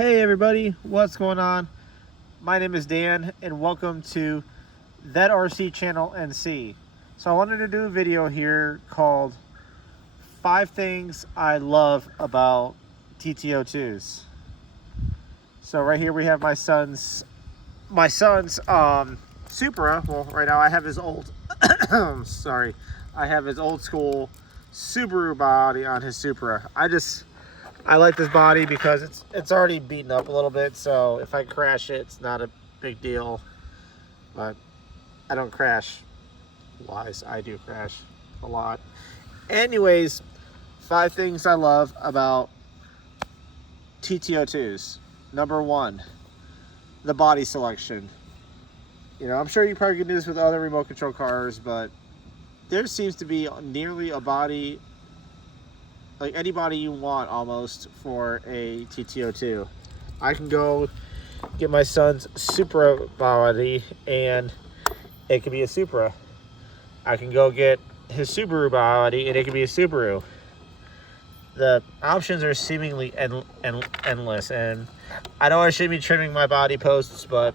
Hey everybody, what's going on? My name is Dan and welcome to That RC Channel NC. So I wanted to do a video here called 5 Things I Love About TT02s. So right here we have my son's Supra. Well, right now I have his old sorry. I have his old school Subaru body on his Supra. I like this body because it's already beaten up a little bit, so if I crash it, it's not a big deal. But I don't crash. Lies, I do crash a lot. Anyways, 5 things I love about TT02s. Number 1, the body selection. You know, I'm sure you probably can do this with other remote control cars, but there seems to be nearly a body, like any body you want almost, for a TT02. I can go get my son's Supra body and it could be a Supra. I can go get his Subaru body and it could be a Subaru. The options are seemingly endless, and I know I shouldn't be trimming my body posts, but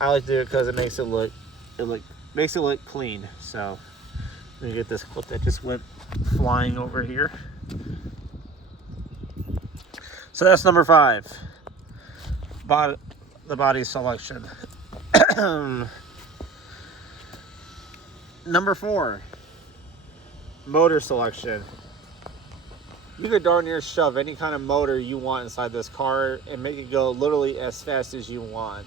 I like to do it because it makes it look clean. So let me get this clip that just went flying over here. So that's number 5, the body selection. Number 4, motor selection. You could darn near shove any kind of motor you want inside this car and make it go literally as fast as you want.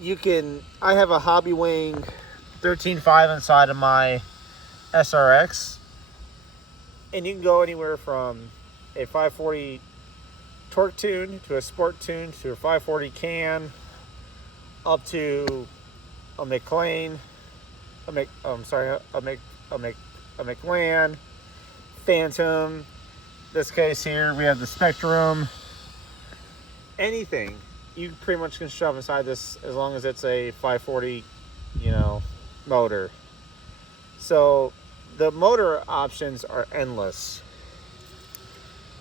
I have a Hobby Wing 13.5 inside of my SRX, and you can go anywhere from a 540 torque tune to a sport tune to a 540 can up to a McLean, a McLan, Phantom. This case here, we have the Spectrum. Anything you pretty much can shove inside this, as long as it's a 540, motor. So the motor options are endless.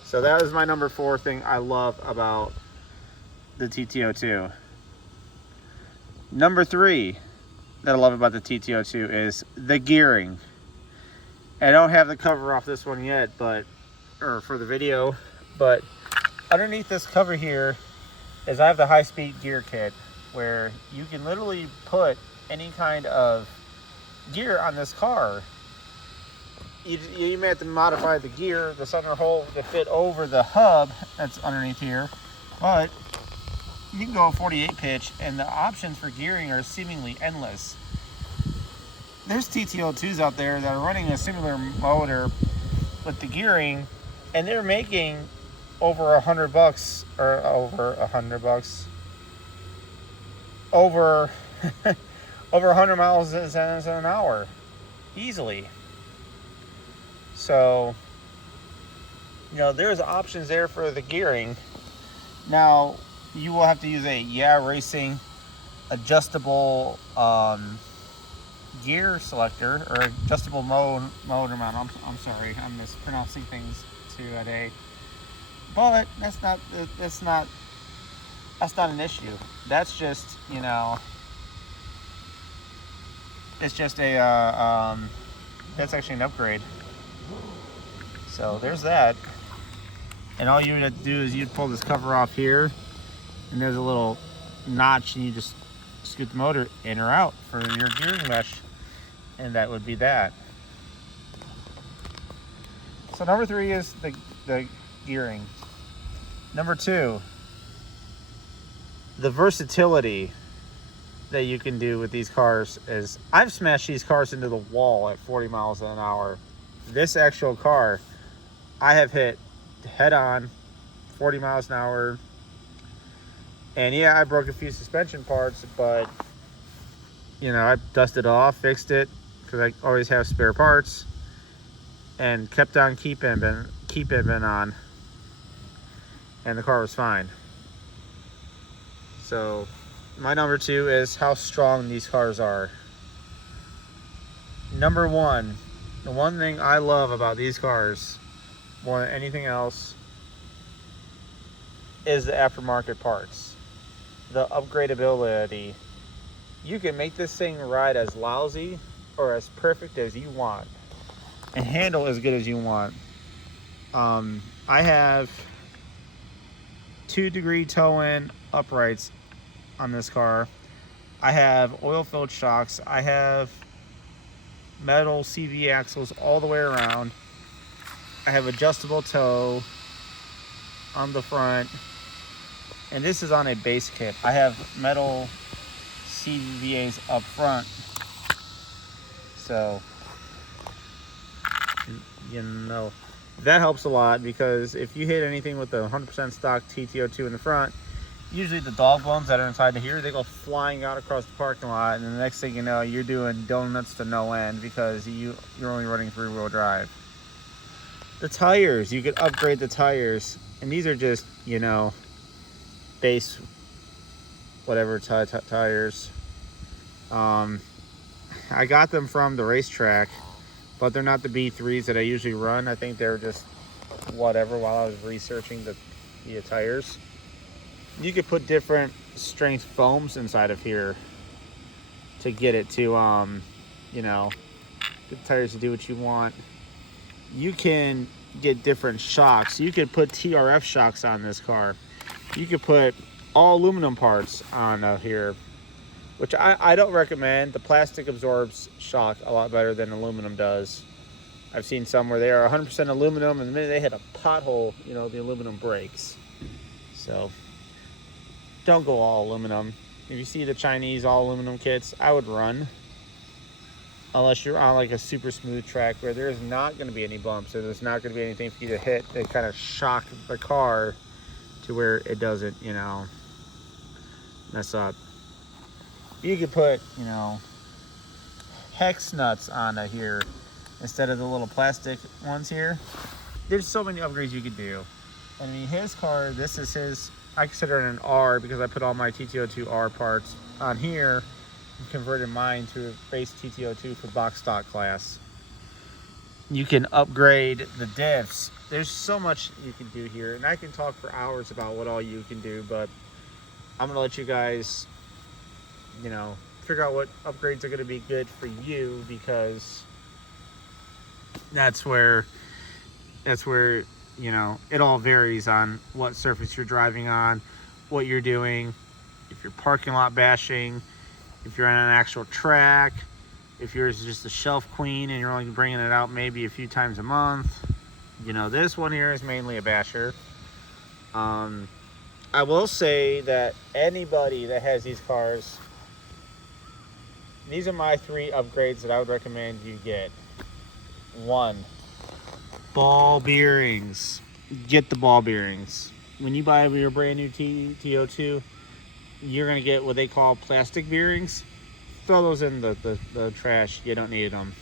So that is my number 4 thing I love about the TT02. Number 3 that I love about the TT02 is the gearing. I don't have the cover off this one yet, or for the video, but underneath this cover here is I have the high-speed gear kit, where you can literally put any kind of gear on this car. You may have to modify the gear, the center hole, to fit over the hub that's underneath here, but you can go 48 pitch, and the options for gearing are seemingly endless. There's TT02s out there that are running a similar motor with the gearing, and they're making over $100, or over $100, over 100 miles an hour easily. So, there's options there for the gearing. Now, you will have to use a Racing adjustable gear selector, or adjustable motor mount. I'm sorry, I'm mispronouncing things today. But that's not an issue. That's just, it's just that's actually an upgrade. So there's that. And all you would do is you'd pull this cover off here, and there's a little notch, and you just scoot the motor in or out for your gearing mesh, and that would be that. So number 3 is the gearing. Number 2, the versatility that you can do with these cars is, I've smashed these cars into the wall at 40 miles an hour. This actual car, I have hit head on 40 miles an hour. And yeah, I broke a few suspension parts, but I dusted it off, fixed it, because I always have spare parts, and kept on keep bibbing on, and the car was fine. So my number 2 is how strong these cars are. Number 1, the one thing I love about these cars more than anything else is the aftermarket parts, the upgradability. You can make this thing ride as lousy or as perfect as you want and handle as good as you want. I have 2-degree toe-in uprights on this car. I have oil-filled shocks. I have metal CV axles all the way around. I have adjustable toe on the front, and this is on a base kit. I have metal CVAs up front, so you know that helps a lot, because if you hit anything with the 100% stock TT02 in the front, usually the dog bones that are inside of here, they go flying out across the parking lot, and the next thing you know, you're doing donuts to no end because you're only running 3-wheel drive. The tires, you could upgrade the tires, and these are just, you know, base whatever tires. I got them from the racetrack, but they're not the B3s that I usually run. I think they're just whatever while I was researching the tires. You could put different strength foams inside of here to get it to, you know, get the tires to do what you want. You can get different shocks. You could put TRF shocks on this car. You could put all aluminum parts on here, which I don't recommend. The plastic absorbs shock a lot better than aluminum does. I've seen some where they are 100% aluminum, and the minute they hit a pothole, you know, the aluminum breaks. So don't go all aluminum. If you see the Chinese all aluminum kits, I would run. Unless you're on like a super smooth track where there's not going to be any bumps, or there's not going to be anything for you to hit that kind of shock the car to where it doesn't, you know, mess up. You could put, you know, hex nuts on here instead of the little plastic ones here. There's so many upgrades you could do. I mean, his car, this is his, I consider it an R because I put all my TT02R parts on here and converted mine to a base TT02 for box stock class. You can upgrade the diffs. There's so much you can do here, and I can talk for hours about what all you can do, but I'm gonna let you guys, you know, figure out what upgrades are gonna be good for you, because that's where, you know, it all varies on what surface you're driving on, what you're doing, if you're parking lot bashing, if you're on an actual track, if yours is just a shelf queen and you're only bringing it out maybe a few times a month. You know, this one here is mainly a basher. I will say that anybody that has these cars, these are my 3 upgrades that I would recommend you get. 1, ball bearings. Get the ball bearings. When you buy your brand new TT02, you're gonna get what they call plastic bearings. Throw those in the trash. You don't need them.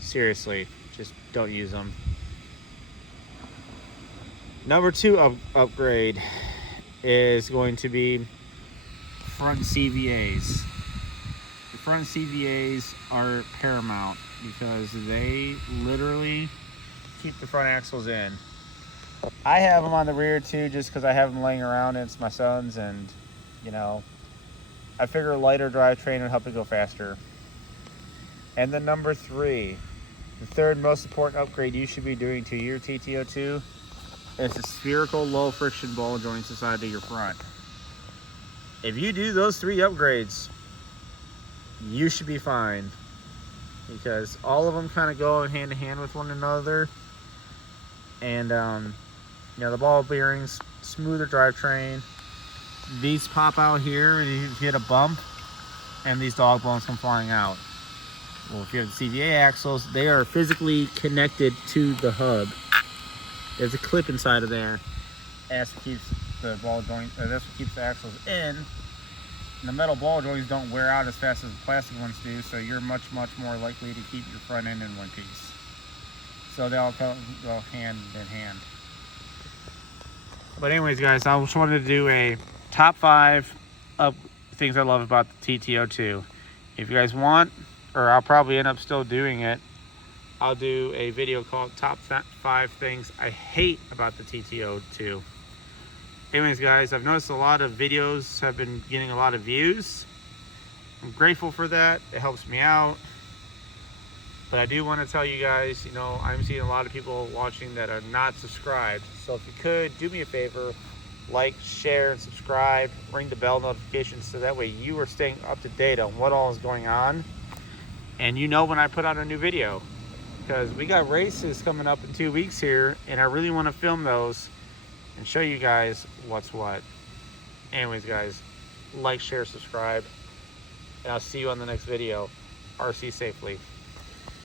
Seriously, just don't use them. Number 2 upgrade is going to be front CVAs. The front CVAs are paramount because they literally keep the front axles in. I have them on the rear too, just because I have them laying around, and it's my son's, and you know, I figure a lighter drivetrain would help it go faster. And then number 3, the third most important upgrade you should be doing to your TT02 is the spherical low friction ball joints inside of your front. If you do those 3 upgrades, you should be fine, because all of them kind of go hand in hand with one another. And you know, the ball bearings, smoother drivetrain. These pop out here and you hit a bump and these dog bones come flying out. Well, if you have the CVA axles, they are physically connected to the hub. There's a clip inside of there. That's what keeps the ball joint, that's what keeps the axles in. And the metal ball joints don't wear out as fast as the plastic ones do, so you're much more likely to keep your front end in one piece. So they all go hand in hand. But anyways, guys, I just wanted to do a top 5 of things I love about the TT02. If you guys want, or I'll probably end up still doing it, I'll do a video called Top 5 Things I Hate About the TT02. Anyways, guys, I've noticed a lot of videos have been getting a lot of views. I'm grateful for that. It helps me out. But I do want to tell you guys, you know, I'm seeing a lot of people watching that are not subscribed. So if you could, do me a favor, like, share, and subscribe. Ring the bell notifications so that way you are staying up to date on what all is going on. And you know when I put out a new video. Because we got races coming up in 2 weeks here, and I really want to film those and show you guys what's what. Anyways, guys, like, share, subscribe, and I'll see you on the next video. RC safely.